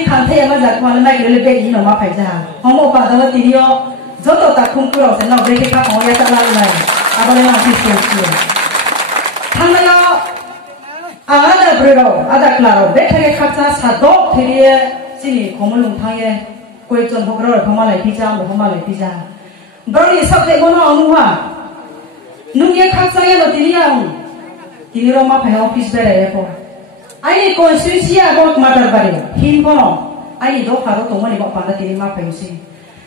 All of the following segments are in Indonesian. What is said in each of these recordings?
Asli kantai ama jat malam mai gele be ino ma phai ja. Homo pa dawa tirio joto ta khum kuro se no breke ka ko ya ta la lai. Abale na ti se se. Thangala ada brero ada claro be thage khacha sa do thirie sini khomolung thaye koi chon bogro phama lai ti ja phama lai ti ja. Broni sabte gono anuha. Nungye khacha ya no tiria tiniro ma phai office bere po. Ai konstitusia bot matar bari hin kono ai do kharo to mani ba panda tini ma pensi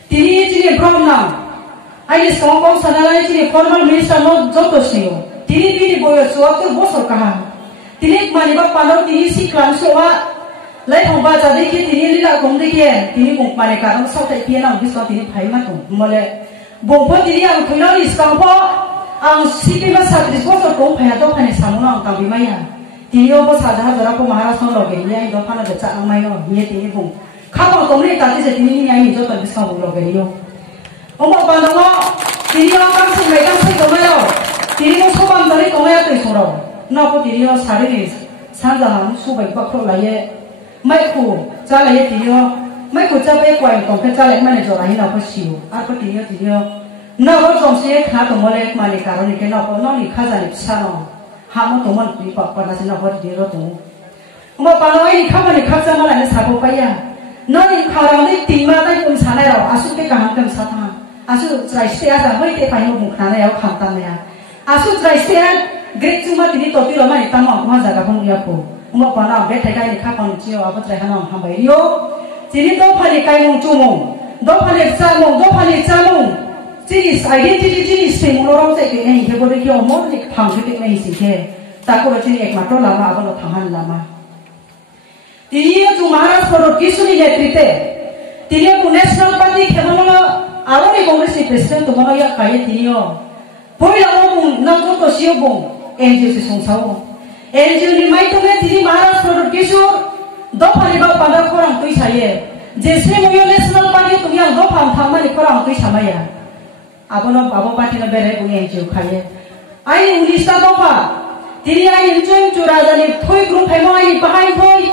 tini tini bromna ai songkong sanalai tini formal minister no joto singo tini tini boyo suatur bosor kaha tini mani ba panda tini si klan soa lai thong ba ja dekhi tini lila gong dekhi tini gong mani karang sau tai piana biso tini phai ma tu mole bongpo tini ang thoina is kangpo ang sipi ba satris bosor ko phai do phane samuna ang tabi maya Tiyo po sa jahat jara po Maharashtra loge niya ito pa na betsa ang may no niya tini po. Kapag kumuli kati sa tini niya ito to biska po loge niyo. Omo pa na mo tini ang kang si may kang si kumayo. Tini mo subang dari kumayo to isuro. Na po tini ang sarili sanjahan subay bakro laye may ku jalaye tini may ku jabe kway tong jalaye manager ahin na po siyo. Ako tini na po jomsiye kha to mole mali karoni ke na po no ni khaza ni psano. Hamo teman di pak pada sini apa di rotu. Mau panoi ni kamu ni kerja malah ni sabu payah. Noni kalau ni timah tadi pun sana ya, asu ke kaham kem sata. Asu try stay aja, hoi te payu bukan ya, khantam ya. Asu try stay, great cuma tini topi lama ni tamam kuma jaga pun dia pun. Mau panau bet tegai ni kapal ni cio apa try hanam hambai yo. Jadi do pani kai mung cumung, do pani camung. Jenis identity jenis semulorong saya kini ini boleh kau mau ni pangkat ini sih ke, tak kau jenis ekmatro lama apa lo tahan lama. Tiada tu Maharashtra kisuni netrite, tiada tu national party kemana awal ni kongres ni presiden tu mana ya kaya tiada. Boleh awak nak tu siapa bong, NGO si songsau, NGO ni mai tu ni tiada Maharashtra kisur, doa ni bawa pada korang tu saya, jese moyo national party tu yang doa pangthama ni korang tu sama ya. Abo parti na bere ko NGO khaye ai ulista dopa tiri ai injoy churaja ni thoi group phemo ai bahai thoi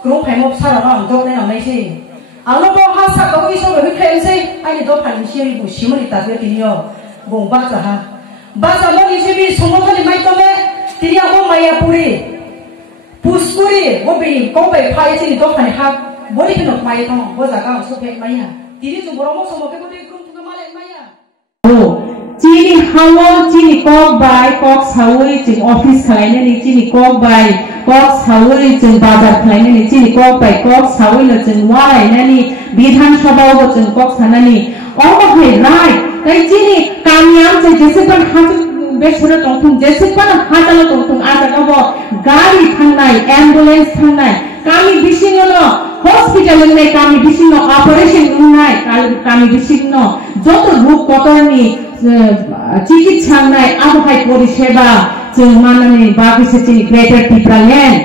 group phemo sara ram do ne amai se alo bo ha sa ko iso ro khem se ai do phan si bu simoni ta be tiri yo bong ba sa mo ni se bi somoto ni mai to me tiri abo maya puri puspuri bo bi ko bai phai se ni do phan ha bo ni no mai to bo za ka so phe mai ya tiri ju boromo somo ke ko group tu ma le mai ya Cini hawa cini kok bay kok sawi cing office kalian ni cini kok bay kok sawi cing bazar kalian ni cini kok bay kok sawi lo cing walai nani bidhan sabau lo cing kok sana ni oh hey right kai cini kami am se jese pan hatu besura tongtung jese pan hata lo tongtung ada kabo gari thangnai ambulance thangnai kami bising lo hospital nai kami bising lo operation nai kami bising lo joto ruk kotorni চিকিৎসা নাই আবহাই পরিষেবা जों माननि बागैसे चिनि ग्रेटर टिप्रालेण्ड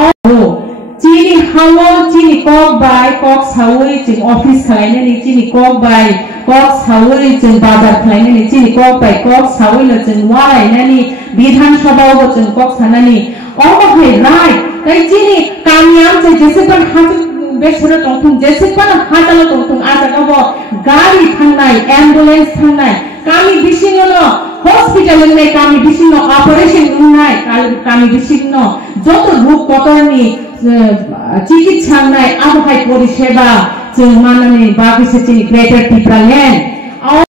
आरो चिनि हावा चिनि कक बाय कक सावै जों अफिस खालायनानै चिनि कक बाय कक सावै जों बाजार खालायनानै चिनि कक बाय कक सावै ल जों वालायनानै बिधान सभायाव जों कक सानानै अबहाय राय kai चिनि कामियाम जे जेसेबां हाजो बेसुरा तंथुं जेसेबां हाताल तंथुं आजा गाव गारि थांनाय एम्बुलेन्स थांनाय kami bising no hospital nai kami bising no operation nai kami bising no joto ruk kotorni চিকিৎসা নাই আবহাই পরিষেবা जों माननि बागैसे चिनि ग्रेटर टिप्रालेण्ड